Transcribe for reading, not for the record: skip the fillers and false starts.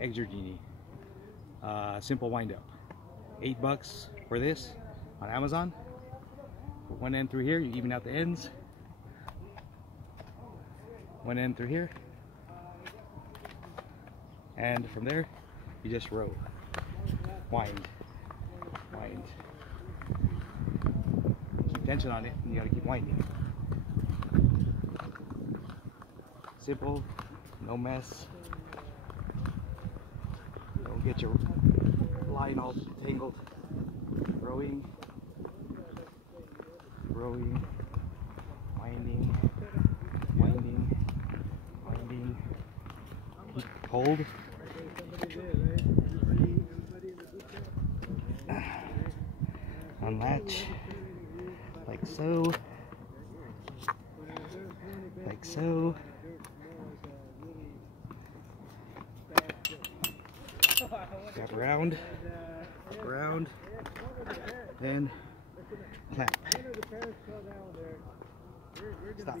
EXERGENIE simple wind up. $8 for this on Amazon. Put one end through here, you even out the ends. One end through here, and from there you just row, wind, wind. Keep tension on it, and you gotta keep winding. Simple, no mess. Don't get your line all tangled. Rowing, rowing, winding, winding, winding. Hold. Unlatch, like so, like so. Wrap around, and clamp. Stop.